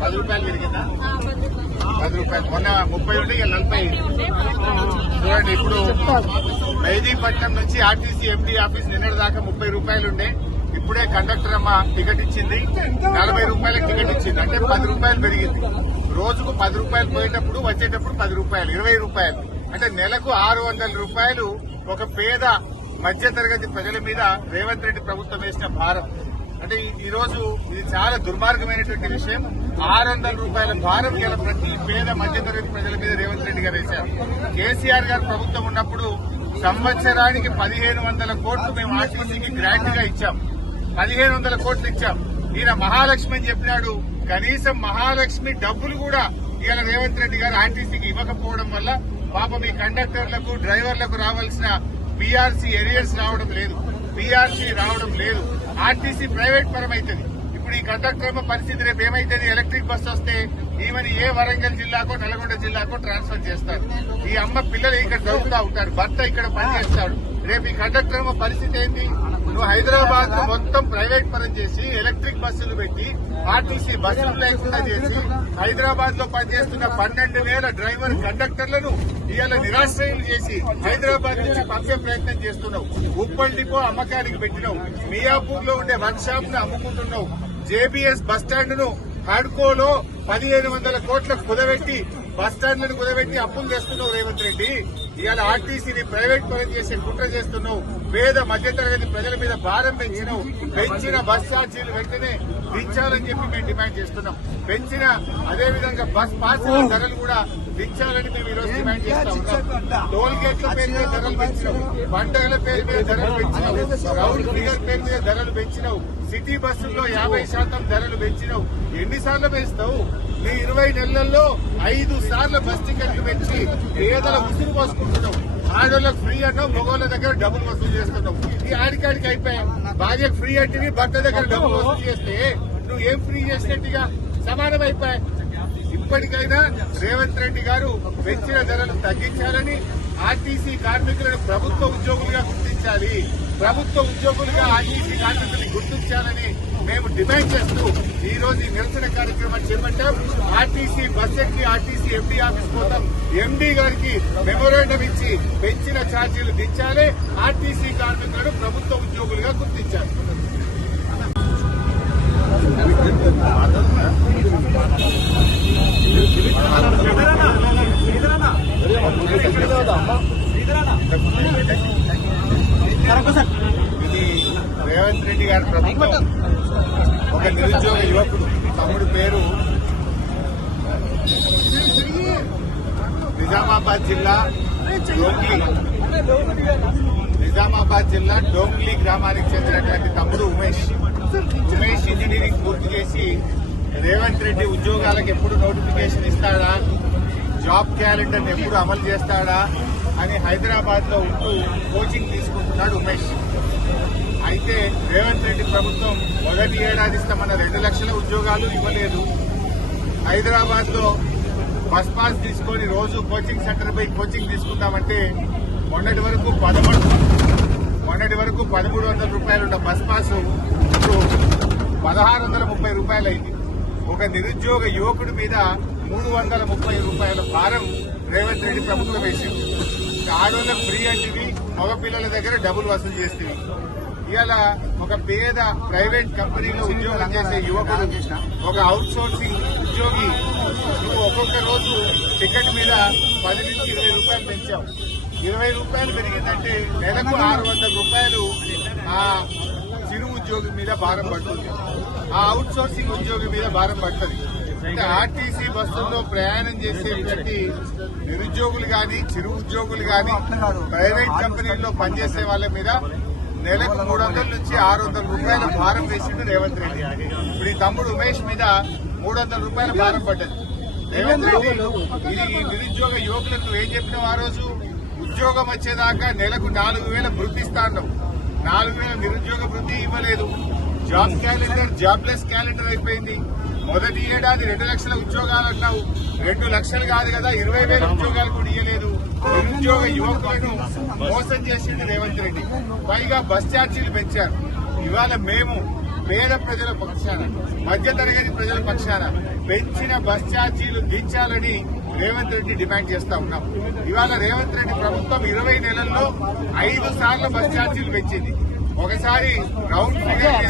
పది రూపాయలు పెరిగిందా పది రూపాయలు మొన్న ముప్పై ఉంటే ఇక నలభై చూడండి ఇప్పుడు మెహదీపట్నం నుంచి ఆర్టీసీ ఎండీ ఆఫీస్ నిన్నటి దాకా ముప్పై రూపాయలు ఉండే ఇప్పుడే కండక్టర్ అమ్మ టికెట్ ఇచ్చింది. నలభై రూపాయలకు టికెట్ ఇచ్చింది. అంటే పది రూపాయలు పెరిగింది. రోజుకు పది రూపాయలు పోయేటప్పుడు వచ్చేటప్పుడు పది రూపాయలు ఇరవై రూపాయలు. అంటే నెలకు ఆరు వందల రూపాయలు ఒక పేద మధ్యతరగతి ప్రజల మీద రేవంత్ రెడ్డి ప్రభుత్వం వేసిన భారం. అంటే ఈరోజు ఈ రోజు ఇది చాలా దుర్మార్గమైనటువంటి విషయం. ఆరు వందల రూపాయల భారం గల ప్రతి పేద మధ్యతరగతి ప్రజల మీద రేవంత్ రెడ్డి గారు వేశారు. కేసీఆర్ గారు ప్రభుత్వం ఉన్నప్పుడు సంవత్సరానికి పదిహేను వందల కోట్లు మేము ఆర్టీసీకి గ్రాంట్గా ఇచ్చాం. పదిహేను వందల కోట్లు ఇచ్చాం. ఈయన మహాలక్ష్మి అని చెప్పినాడు. కనీసం మహాలక్ష్మి డబ్బులు కూడా ఇవాళ రేవంత్ రెడ్డి గారు ఆర్టీసీకి ఇవ్వకపోవడం వల్ల పాపం ఈ కండక్టర్లకు డ్రైవర్లకు రావాల్సిన పీఆర్సీ ఎరియర్స్ రావడం లేదు. పీఆర్సీ రావడం లేదు. ఆర్టీసీ ప్రైవేట్ పరం అవుతుంది ఇప్పుడు ఈ కండక్టర్ పరిస్థితి రేపు ఏమైతుంది? ఎలక్ట్రిక్ బస్ వస్తే ఈమెని ఏ వరంగల్ జిల్లాకో నల్గొండ జిల్లాకో ట్రాన్స్ఫర్ చేస్తారు. ఈ అమ్మ పిల్లలు ఇక్కడ చదువుతా ఉంటారు భర్త ఇక్కడ పనిచేస్తాడు. రేపు ఈ కండక్టర్ పరిస్థితి ఏంటి హైదరాబాద్లో మొత్తం ప్రైవేట్ పరం చేసి ఎలక్ట్రిక్ బస్సులు పెట్టి ఆర్టీసీ బస్సులు లేకుండా చేసి హైదరాబాద్లో పనిచేస్తున్న పన్నెండు వేల డ్రైవర్ కండక్టర్లను ఇవాళ నిరాశ్రయం చేసి హైదరాబాద్ నుంచి పంపే ప్రయత్నం చేస్తున్నావు. ఉప్పల్ డిపో అమ్మకానికి పెట్టినావు. మియాపూర్లో ఉండే వర్క్ షాప్ను అమ్ముకుంటున్నావు. జేబీఎస్ బస్ను హడ్కోలో పదిహేను వందల కోట్ల కుదబెట్టి బస్టాండ్లను కుదబెట్టి అప్పులు చేస్తున్నావు రేవంత్ రెడ్డి. ఇవాళ ఆర్టీసీని ప్రైవేట్ పరం చేసే కుట్ర చేస్తున్నావు. పేద మధ్యతరగతి ప్రజల మీద భారం పెంచినావు. పెంచిన బస్ ఛార్జీలు వెంటనే దించాలని చెప్పి మేము డిమాండ్ చేస్తున్నాం. పెంచిన అదే విధంగా బస్ పాసుల ధరలు కూడా దించాలని మేము ఈ రోజు డిమాండ్ చేస్తా ఉన్నాం. టోల్ గేట్ల పేరు మీద ధరలు పెంచినావు. పండుగల పేరు మీద ధరలు పెంచినావు. రౌండ్ ఫిగర్ పేరు మీద ధరలు పెంచినావు. సిటీ బస్సుల్లో యాభై శాతం ధరలు పెంచినావు. ఎన్నిసార్లు పెంచుతావు? నీ ఇరవై నెలల్లో ఐదు సార్లు బస్ టికెట్లు పెంచి పేదల ఉసురు ఆడోళ్ళకి ఫ్రీ అన్నావు మగవాళ్ళ దగ్గర డబ్బులు వసూలు చేస్తున్నావు ఈ ఆడికాడికి అయిపోయా. భార్యకు ఫ్రీ అంటే భర్త దగ్గర డబ్బులు వసూలు చేస్తే నువ్వు ఏం ఫ్రీ చేసినట్టుగా సమానం అయిపోయాయి. ఇప్పటికైనా రేవంత్ రెడ్డి గారు పెంచిన ధరలు తగ్గించాలని ఆర్టీసీ కార్మికులను ప్రభుత్వ ఉద్యోగులుగా గుర్తించాలి. ప్రభుత్వ ఉద్యోగులుగా ఆర్టీసీ కార్మికుల్ని గుర్తించాలని మేము డిమాండ్ చేస్తూ ఈ రోజు ఈ నిరసన కార్యక్రమాన్ని చేపట్టాం. ఆర్టీసీ బస్ ఎక్కి ఆర్టీసీ ఎండీ ఆఫీస్ కోసం ఎండీ గారికి మెమోరాండం ఇచ్చి పెంచిన ఛార్జీలు దించాలి. ఆర్టీసీ కార్మికులను ప్రభుత్వ ఉద్యోగులుగా గుర్తించాలి. రేవంత్ రెడ్డి గారి ప్రభుత్వం. ఒక నిరుద్యోగ యువకుడు తమ్ముడు పేరు నిజామాబాద్ జిల్లా డోంగ్లీ. నిజామాబాద్ జిల్లా డోంగ్లీ గ్రామానికి చెందినటువంటి తమ్ముడు ఉమేష్. ఉమేష్ ఇంజనీరింగ్ పూర్తి చేసి రేవంత్ రెడ్డి ఉద్యోగాలకు ఎప్పుడు నోటిఫికేషన్ ఇస్తాడా? జాబ్ క్యాలెండర్ ఎప్పుడు అమలు చేస్తాడా? అని హైదరాబాద్లో ఉంటూ కోచింగ్ తీసుకుంటున్నాడు ఉమేష్. అయితే రేవంత్ రెడ్డి ప్రభుత్వం మొదటి ఏడాది ఇస్తామన్న రెండు లక్షల ఉద్యోగాలు ఇవ్వలేదు. హైదరాబాద్లో బస్ పాస్ తీసుకొని రోజు కోచింగ్ సెంటర్ పోయి కోచింగ్ తీసుకుందామంటే మొన్నటి వరకు పదమూడు మొన్నటి వరకు పదమూడు వందల రూపాయలు ఉన్న బస్ పాస్ ఇప్పుడు పదహారు వందల ముప్పై రూపాయలు ఒక నిరుద్యోగ యువకుడి మీద మూడు వందల ముప్పై రూపాయల భారం రేవంత్ రెడ్డి ప్రభుత్వం వేసింది. ఆడవాళ్ళకు ఫ్రీ అంటివి మగపిల్లల దగ్గర డబ్బులు వసూలు చేస్తుంది ఇవాళ ఒక పేద ప్రైవేట్ కంపెనీలో ఉద్యోగం చేసే యువకుడు ఒక అవుట్ సోర్సింగ్ ఉద్యోగి నువ్వు ఒక్కొక్క రోజు టికెట్ మీద పది నుంచి ఇరవై రూపాయలు పెంచావు. ఇరవై రూపాయలు పెరిగిందంటే నెలకు ఆరు వందల రూపాయలు ఆ చిరు ఉద్యోగి మీద భారం పడుతుంది. ఆ అవుట్ సోర్సింగ్ ఉద్యోగి మీద భారం పడుతుంది. ఆర్టీసీ బస్సుల్లో ప్రయాణం చేసే ప్రతి నిరుద్యోగులు గాని చిరు ఉద్యోగులు గాని ప్రైవేట్ కంపెనీల్లో పనిచేసే వాళ్ళ మీద నెలకు మూడు వందల నుంచి ఆరు వందల రూపాయల భారం వేసిండు రేవంత్ రెడ్డి. ఇప్పుడు ఈ తమ్ముడు ఉమేష్ మీద మూడు వందల రూపాయల భారం పడ్డది. రేవంత్ రెడ్డి ఇది నిరుద్యోగ యువకులకు ఏం చెప్పినావు ఆ రోజు? ఉద్యోగం వచ్చేదాకా నెలకు నాలుగు వేల వృద్ధి ఇస్తాను నాలుగు వేల నిరుద్యోగ వృద్ధి ఇవ్వలేదు. జాబ్ క్యాలెండర్ జాబ్లెస్ క్యాలెండర్ అయిపోయింది. మొదటి ఏడాది రెండు లక్షల ఉద్యోగాలు అన్నావు. రెండు లక్షలు కాదు కదా ఇరవై వేల నిరుద్యోగ యువకులను మోసం చేసింది రేవంత్ రెడ్డి. పైగా బస్ ఛార్జీలు పెంచారు. ఇవాళ మేము పేద ప్రజల పక్షాన మధ్యతరగతి ప్రజల పక్షాన పెంచిన బస్ ఛార్జీలు దించాలని రేవంత్ రెడ్డి డిమాండ్ చేస్తా ఉన్నాం. ఇవాళ రేవంత్ రెడ్డి ప్రభుత్వం ఇరవై నెలల్లో ఐదు సార్లు బస్ ఛార్జీలు పెంచింది. ఒకసారి రౌండ్ ఫిగర్